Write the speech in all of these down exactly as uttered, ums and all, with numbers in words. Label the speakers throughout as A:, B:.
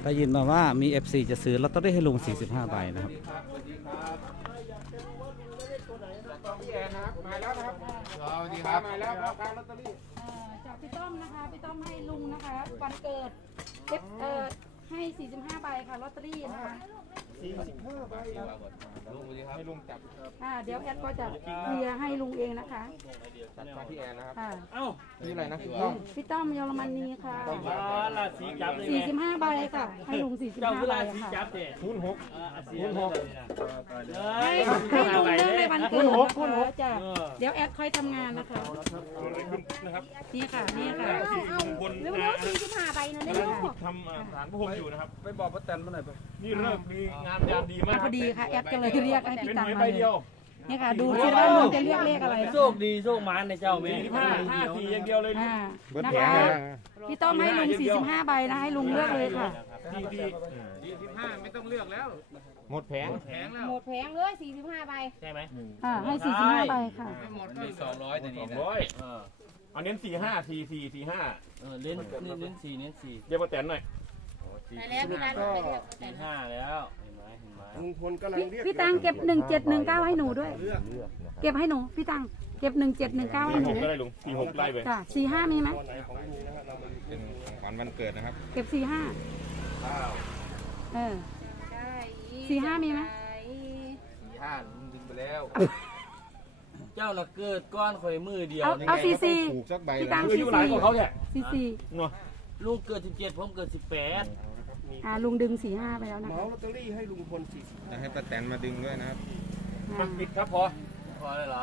A: ได้ยินมาว่ามี เอฟ ซี จะซื้อลอตเตอรี่ให้ลุงสี่สิบห้าใบนะครับ
B: พี่แอนนะครับมาแล้วนะครับสวัสดีครับมาแล้วครับลอตเตอรี่
C: จากพี่ต้อมนะคะพี่ต้อมให้ลุงนะคะวันเกิดเอฟเอ่อให้สี่สิบห้าใบค่ะลอตเตอรี่นะคะ
B: สี่สิบห้าใบครับลุงให้ลุงจับ
C: อ่าเดี๋ยวแอดก็จะเคลียร์ให้ลุงเองนะคะ
B: จัดมาที่แอนนะครับ
C: เอ้า
B: นี่อะไรนะพี่ต้อม
C: พี่ต้อมเยอรมนีค่ะ
D: สี่
C: สิบห้าใบค่ะให้ลุงสี่สิบห้าใบค่ะ
B: คูณหกคูณหก
C: ให้ให้ลุงเรื่องในวันเกิดนะคะจ้ะเดี๋ยวแอดค่อยทำงานนะคะนี่ค่ะนี่ค่ะ
E: เร็วๆสี่สิบห้าใบนะเนี่ย
D: ทำฐานพระพรหมอยู่นะครับ
B: ไปบอกป้าแตนเมื่อไหร่ไป
D: นี่เลิกดีงานยามดีมาก
C: พอดีค่ะแอดก็เลยเรียกให้พี่ตังมาเลยนี่ค่ะดู
D: สิ
C: ว่าลุงจะเรียกเลขอะไร
D: โชคดีโชคมานในเจ้าเมย์ห้าห้าสี่อย่างเดียวเลย
C: นะคะพี่ต้อมให้ลุงสี่สิบห้าใบนะให้ลุงเลือกเลยค่ะ
D: สี่
B: สิบห้าไม่ต้องเลือกแล้วหมดแผง
E: แผงแล้วหมดแผงเลยสี่สิบห้าใบ
D: ใช่ไหม
C: อ่าให้สี่สิบห้าใบค่ะ
B: มีสองร้อยแต่นี่นะ
D: เอาเน้นสี่ห้าสี่สี่สี่ห้า
A: เออเน้นเน้นสี่เน้นสี่
D: เดี๋ยวมาแตนหน่อย
E: ไปแล้วพี่นันไปเรียก
A: สี่ห้าแล้วเห็นไหมเห็นไหม
B: ลุงพลกำลังเรียก
C: พี่ตังเก็บหนึ่งเจ็ดหนึ่งเก้าให้หนูด้วยเก็บให้หนูพี่ตังเก็บหนึ่งเจ็ดหนึ่งเก้าให้หนู
D: ก็ได้ลุงสี่หกไล่ไป
C: จ้ะสี่ห้ามีไหม
B: เป็นของขวัญวันเกิดนะครับ
C: เก็บสี่ห้าเออสี่ห้ามีไหม
B: สี่ห้าลุงดึงไปแล้ว
A: เจ้าละเกิดก้อนข่อยมือเดียว
C: เอาสี่สี่
D: พี่ตังสี่สี่ของเขาเนี่ย
C: สี่สี่
A: ลุงเกิดสิบเจ็ดผมเกิดสิบแปด
C: อ่าลุงดึงสี่ห้าไปแล้วนะ
B: เหมาลอตเตอรี่ให้ลุงพลสี่สิบจะให้ป้าแตนมาดึงด้วยนะครับ
D: ปิดครับพอ
A: พอเลยเหรอ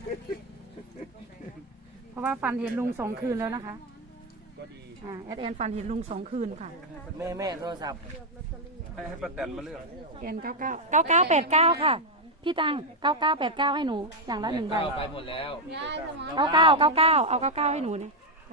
C: เพราะว่าฟันเห็นลุงสองคืนแล้วนะคะอ่าแอดแอนฟันเห็นลุงสองคืนค่ะ
A: แม่แม่โทรศัพท์
B: ให้ให้ป้าแตนมาเลือก
C: แอนเก้าเก้าเก้าเก้าแปดเก้าค่ะพี่ตังเก้าเก้าแปดเก้าให้หนูอย่างละหนึ่งใบ
A: ไปหมดแล้ว
C: เก้าเก้าเก้าเก้าเอาเก้าเก้าให้หนูเนี่ย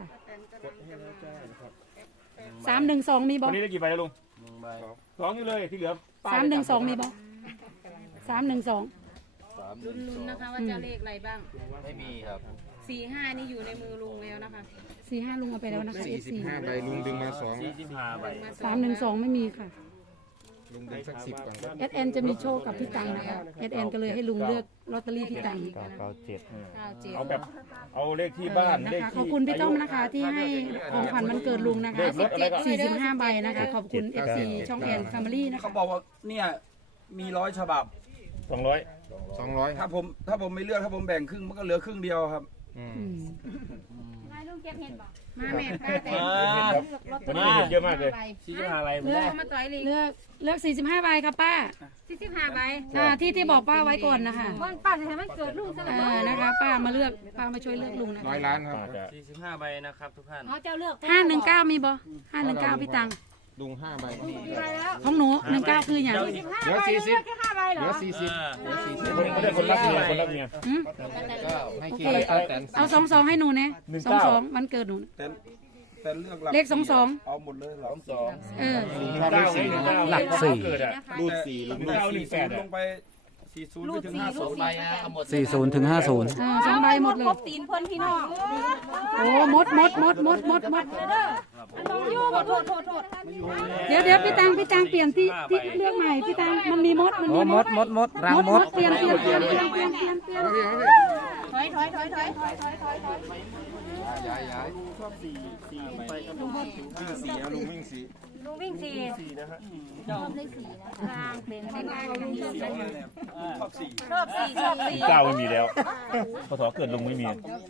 C: สามหนึ่งสองมีบอ
D: วันนี้ได้กี่ใบแล้วลุงสองอยู่เลยที่เหลือ
C: สามหนึ่งสองมีบอสามหนึ่งสอง
E: ลุ้นๆนะคะว่าจะเลขอะไรบ้าง
A: ไม่มีครับ
E: สี่ห้านี่อยู่ในมือลุงแล้วนะคะ
C: สี่ห้าลุงเอาไปแล้วนะคะ
B: สี่สิบห้าใบลุงดึงมาสอง
A: สี่สิบห้าใบ
C: สามหนึ่งสองไม่มีค่ะ
B: ลุงดึงสักสิบก่อน
C: เอสเอ็นจะมีโชคกับพี่ตังนะคะเอสเอ็นก็เลยให้ลุงเลือกลอตเตอรี่พี่ตัง
A: เก้าเจ็ด
D: เอาแบบเอาเลขที่บ้านเลขที่
C: ขอบคุณพี่ต้อมนะคะที่ให้ของขวัญวันเกิดลุงนะคะสี่สิบห้าใบนะคะขอบคุณเอฟซีช่องแอนแฟมิลี่นะคะ
F: เขาบอกว่าเนี่ยมีร้อยฉบับ
D: สองร้อย
B: สองร้อย
F: ถ้าผมถ้าผมไม่เลือกถ้าผมแบ่งครึ่งมันก็เหลือครึ่งเดียวครับ
E: นายลุงเก็บเห็ดบ่
C: มาแม่ป้าแต่
D: มันมีเห็ดเยอะมากเลย
A: สี่สิบห้าใบ
C: เลือกมาต่อยเลยเลือกเลือกสี่สิบห้าใบครับป้า
E: สี่สิบห้าใบ
C: ที่ที่บอกป้าไว้ก่อนนะคะ
E: วันป้าจะทำให้เกิดลุงซะ
C: แล้วนะคะป้ามาเลือกป้ามาช่วยเลือกลุงนะ
B: ร้อยล้านครับ
A: สี่สิบห้าใบนะครับทุกท่าน
E: อ๋อเจ้าเลือก
C: ห้าหนึ่งเก้ามีบ่ห้าหนึ่งเก้าพี่ตัง
B: ลุงห้าใบ
C: ของหนูหนึ่งเก้าคืออย่าง
B: เหลือสี่สิบเหลือสี่สิบเหลือสี่สิบ
D: ไม่ได้คนรับเมียคนรับเมีย
B: ให้คิด
C: เอาสองสองให้หนูเนี่ยสองสองมันเกิดหนู
F: แต่เลือก
C: เลขสองสอง
F: เอาหมดเลยหลังสอง
C: เออ
D: หลักสี่
F: รูดสี่รูดเก้าหนึ่งแปดลงไปสี่ศูนย์ไปถึงห้าศูนย์ใบนะ
A: สี่ศูนย์ถึงห้าศูนย์
C: สองใบหมดเลย
E: ตีนเพิ่นพี่น้อง
C: โอ้มดมดมดมดมดมด
E: ยู่โทษโทษโทษโทษ
C: เดี๋ยวเดี๋ยวพี่ตังพี่ตังเปลี่ยนที่ที่เลือกใหม่พี่ตังมันมีมดมันมี
A: มดมดมดรังมด
C: เปลี่ยนเปลี่ยนเปลี่ยนเปลี่ยนเปลี่ยนเปลี่ยนเปลี่ยน
E: ถอยถอยถอยถอยถอยถอยถอยถอย
B: ย้ายย้ายชอบสี่สี่ไปลุงวิ่งสี่เอาลุงวิ่งสี่
E: ลุงวิ่งสี่
B: สี่นะฮะ
E: ชอบเลขสี่นะกลางเป็นเป็นกลาง
F: ชอบสี่
E: ชอบสี่ชอบสี่
D: เก้าไม่มีแล้วพอถอเกิดลุงไม่มี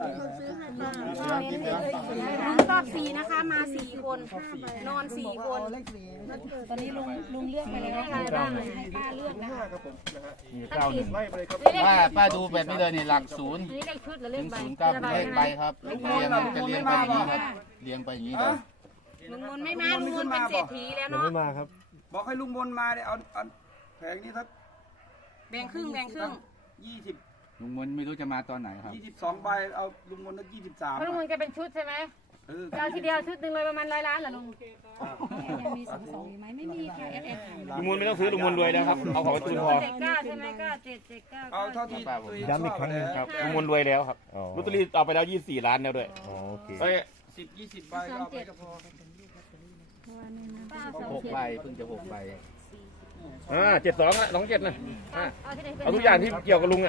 E: ชอบสี่นะคะมาสี่คนนอนสี่คน
C: ตอนนี้ลุงลุงเลือกไปเลยนะคะบ้างให้ป้าเลือกนะคะ
D: มีเก้าหนึ่ง
A: ป้าป้าดูแบบนี้เลยนี่หลักศูนย์ถึงศูนย์เก้าเลขใบครับเรียงจะเรียงไปอย่างนี้ครับเรียงไปอย่างนี้เลย
E: ลุงมนไม่มาลุงมนเป็นเศรษฐีแล้วเนาะ
D: ไม่มาครับ
F: บอกให้ลุงมนมาเนี่ยเอาแผงนี้ครับ
E: แบ่งครึ่งแบ่งครึ่ง
F: ยี่สิบ
A: ลุงมนไม่รู้จะมาตอนไหนครับ
F: ยี่สิบสองใบเอาลุงมนตั้งยี่สิบสาม
E: ลุงมนแกเป็นชุดใช่ไหมเจ้าทีเดียวชุดหนึ่งเลยประมาณร้อยล้านเหรอลุง
C: ยังมีสองสองไหมไม่มีค่ะเอสเอส
D: ลุงมนไม่ต้องซื้อลุงมนรวยแล้วครับเอาของตูนพอ
E: เจ็ดเก้าใช่ไหมเก้าเจ็ดเจ็ดเก้า
F: เอาเท่าที่
D: ย้ำอีกครั้งนึงครับลุงมนรวยแล้วครับลอตเตอรี่เอาไปแล้วยี่สิบสี่ล้านแล้วด้วย
F: โอเคสิบยี่สิบใบก็เอาไปก็พอ
A: หกใบเพิ่งจะหกใบ
D: อ่าเจ็ดสองอะสองเจ็ดนะอ่าเอาทุกอย่างที่เกี่ยวกับลุงอ่ะ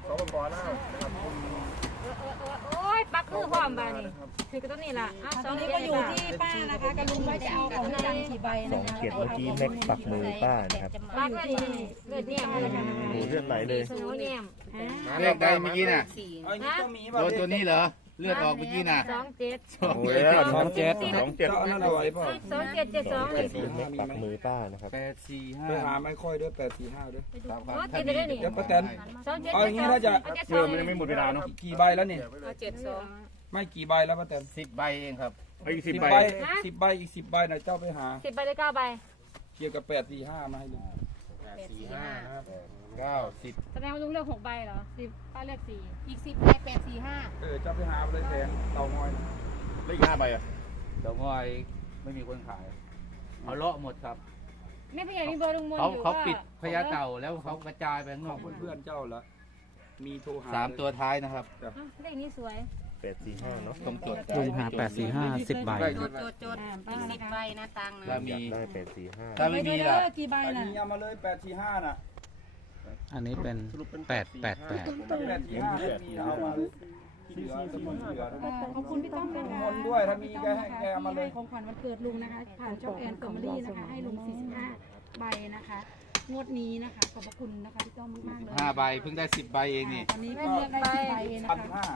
E: โอ้ยปักมือพร้อมบ้านี่ถือกับต้นนี้ล่ะอ่ะ
C: ต
E: ส
C: อ
E: อน ง
C: นี้
E: นี้
C: ก็
E: ก็
C: อ
E: อยู่ ยู่
C: ที่
E: ที่
C: ป้านะคะกับลุงว่าจะเอาของพี่ตังกี่ใบ
G: ส
C: นะ
G: อง
C: คะ
G: เจ็ดเมื่อกี้แม็กปักมือป้านะครับ
E: ปักเลือดนี่เลือดเนี่ยมันเลยค่ะ
G: โอ้เลือดไหลเลย
E: สนุเนี่ย
A: เลขใดเมื่อกี้น่ะ
F: เอาอย่างนี้ก็มี
A: โดนตัวนี้เหรอเลือดออกเมื่อกี้น่ะ
E: สองเจ็ด
D: โอ้ยสองเจ็ดสองเจ็ด
F: ก็เอานั่นเอาไว้เปล่า
E: สองเจ็ดเจ็ดสองเลย
G: แม็กปักมือป้านะครับ
A: แปดสี่ห้า
F: ไปหาไม่ค่อยด้วยแปดสี่ห้าด้วย
A: ครับครับ
E: โอ้ติดได้นี่
F: เดี๋ยวป้าแตน
E: สองเจ็ด
F: เอาอย่างนี้ถ้าจะ
E: เจ็ดส
D: เชื่
E: อ
D: อง มันยังไม่หมดเวลาเนาะ
F: กี่ใบแล้วนี่
E: เจ็ดสอง
F: ไม่กี่ใบแล้วป้าแตน
A: สิบใบเองครับ
D: ไอ้สิ
F: สิ
D: บบ ใบ
F: ใบสิบใบอีกสิบใบนะเจ้าไปหา
E: สิบใบได้เก้าใบ
F: เกี่ยวกับแปดสี่ห้ามาให้ลุง
A: สี่ห้าเก้าสิบ
E: แสดงว่าลุงเลือกหกใบเหรอสิบป้าเลือกสี่อีกสิบใบแปดสี่ห้า
F: เออเจ้าไปหาไปเลยแทนเตางอยนะ
D: ได้อีกห้าใบอ่ะ
A: เดี๋ยวงอยไม่มีคนขายเอาเลาะหมดครับ
E: แม่พี่ใหญ่มีเบอร์ลุงมน
A: เขา
E: อยู่
A: เขา
E: ว่า
A: ปิดพญาเต่าแล้วเขากระจายไปข้างน
F: ข
A: อ
F: อก งเพื่อนๆเจ้าละมีโทรหา
A: สามตัวท้ายนะครับ
E: อ่ะเลขนี้สวย
G: แปดสี่ห้าเนาะ
A: ต้องจด
H: ลุงหาแปดสี่ห้าสิบใบ
E: โจดโจดโจดอีกสิบใบนะตังค์
A: ถ้า
E: นะ
A: มี
G: ได้แปดสี่ห้า
A: ถ้าไม่มีล่ะ
C: กี่ใบ
F: อัน
C: น่ะ
F: นี้เอามาเลยแปดสี่ห้าน่ะ
H: อันนี้เป็นแปดแปดแปด
F: แปดสี่ห้ามีเอามาเลยที่เหลือสมุนเหลือ
C: เอ่อขอบคุณพี่ต้อมนะคะ
F: มนต์ด้วยถ้ามีแกให้แกเอามาเลย
C: ที่ให้ของขวัญวันเกิดลุงนะคะ ผ่านช่องแอนเฟอร์มารี่นะคะ ให้ลุงสี่สิบห้าใบนะคะ งวดนี้นะคะ ขอบพระคุณนะคะพี่ต้อมมากๆเลย
A: ห้าใบเพิ่งได้สิบใบเองนี่
C: ตอนนี้ก็เลือกได้สิบใบเองนะ
F: พัน
C: คะ
F: ห้า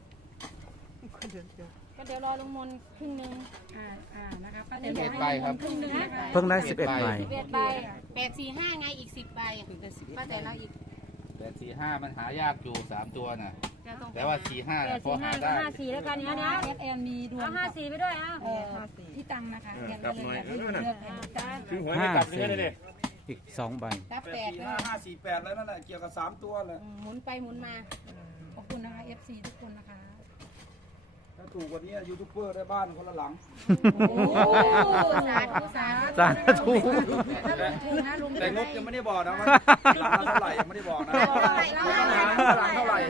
E: ก็เดี๋ยวรอลุงมนครึ่งหนึง
C: อ่าอ่านะคะป้า
A: สิ
C: เดี๋ยว
A: บเอ็ดใบครับ
C: ครึ่งหนึงนะคะ
H: เพิ่งได้สิบเอ็ดใบ
E: สิบเอ็ดใบแปดสี่ห้าไงอีกสิบใบป้าแต่เราอีก
A: แปดสี่ห้ามันหายากอยู่สามตัวน่ะ
E: จะต้อง
A: แต่ว่าสี่ห้า
E: แป
A: น่ะ
E: ด
A: พอ
E: สี่ห้า
A: หา
E: ก็
A: ได้
E: ห้าสี่แล้วกันเนี้ยนะ
C: เอสแอนมีดวง
E: เอาห้าสี่ไปด้วยอ่ะ
C: เอ่อพี่ตังนะคะแอนก็เลยอยากให้ลุงเลือกให้จ้า
D: คือหวยไม่กลับเลยเลย
H: อีกสองใบ
E: รับ
F: แป
E: แป
F: ด
E: ด
F: สี่
E: เล
F: ห้าย ห้าสี่แปดแล้วนั่นแหละเกี่ยวกับสามตัวเลย
E: หมุนไปหมุนมา
C: ขอบคุณนะคะ เอฟ ซี ทุกคนนะคะ
F: ถ้าถูกกว่านี้ยูทูบเบอร์ได้บ้านคนละหลัง
C: โอ้สาธุสาธุ
H: สาธุ
C: ถ้าลุงถูกนะลุง
F: แต่งบยังไม่ได้บอกนะว่าหลังละเท่าไหร่ยังไม่ได้บอกนะ
E: เท่าไหร่เท่าไหร่
F: หลังเท่าไหร่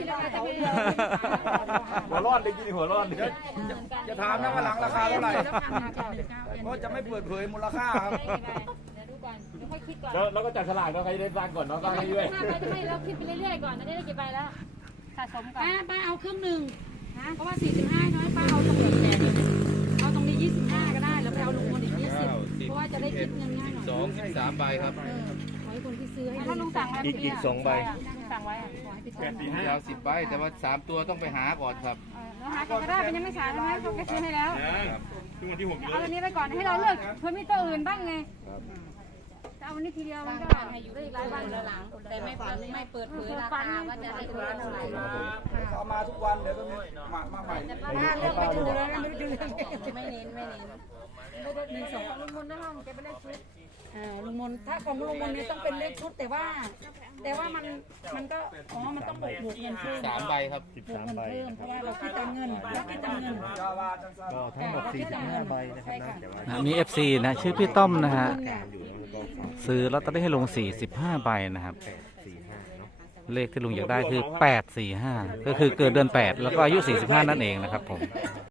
D: หัวร้อนเลยกินหัวร้อนเลย
F: จะถามนะว่าหลังราคาเท่าไหร่
C: แล้วทำมาจากหนึ่งเก้าเอ็น
F: เพราะจะไม่เปิดเผยมูลค่าครับ
E: เดี๋ยวดูก่อนเดี๋ยวค่อยคิดก่อน
D: แล้วเราก็จัดฉลากแล้วใครได้บ้านก่อนเนาะบ้านให้ด้วย
E: ห้าใบจะไม่เราคิดไปเรื่อยๆก่อนนะได้กี่ใบแล้วสะสมก่อน
C: ป้าป้าเอาครึ่งหนึ่งนะเพราะว่าสี่สิบห้าน้อยป้าเอาตรงนี้เอาตรงนี้ยี่สิบห้าก็ได้แล้วไปเอาลงมาอีกยี่สิบเพราะว่าจะได้คิดเงินง่ายหน่อย
A: สองสิบสามใบครับ
C: เออขอให้คนที่ซื้อให้
E: ถ้าลุงสั่งไว้
G: อีกอีกสองใบ
E: สั่งไว้อะ
C: ขอให้พี่
D: แป
C: ต้อ
D: ด
C: ม
D: สี่ห้า
A: เอาสิบใบแต่ว่าสามตัวต้องไปหาก่อนครับ
E: เราหาก่อนก็ได้เป็นยังไม่สายใช่ไหมเขาก็ซื้อให้แล้ว
D: คือวันที่หก
E: เอาวันนี้ไปก่อนให้เราเลือกเพื่อมีตัวอื่นบ้างไงจะเอาวันนี้ทีเดียวมันก็ให้อยู่ได้อีกหลายวันแล้วหลังแต่ไม่เปิดไม่เปิดเผยราคาว่าจะได้ตัวเท่าไหร่
F: เอามาทุกวันเดี๋ยวก็มีมามาใหม่
C: ป้าเลือกไปดูแล้วนะไม่ดูเลย
E: ไม่เน้นไม่เน้นหนึ่งสองลุงมนต์นะห้องแกไปได้ชุด
C: อ่าลุงมนถ้าของลุงมนเนี่ยต้องเป็นเลขชุดแต่ว่า แต่ว่ามันมันก็อ๋อมันต้องบวกบวกเงินเพิ่ม
A: สามใบครับ
G: สิบบ
C: วก
G: สาม
C: เงิน
G: ใบ
C: เพิ่มเพราะว่าเราคิดตามเงินเราคิดตามเงิน
F: ยาวาจังสัน
G: ก็ทั้งหมดสี่สิบห้าใบนะครับนะแต่ว่า
H: นะมี เอฟ ซี นะ ชื่อพี่ต้อมนะฮะ
G: อยู่แล้วก็ฝาก
H: ซื้อลอตเตอรี่ให้ลุงสี่สิบห้าใบนะครับ
G: แปดสี่ห้าเนาะ
H: เลขที่ลุงอยากได้คือแปดสี่ห้าก็คือเกิดเดือนแปดแล้วก็อายุสี่สิบห้านั่นเองนะครับผม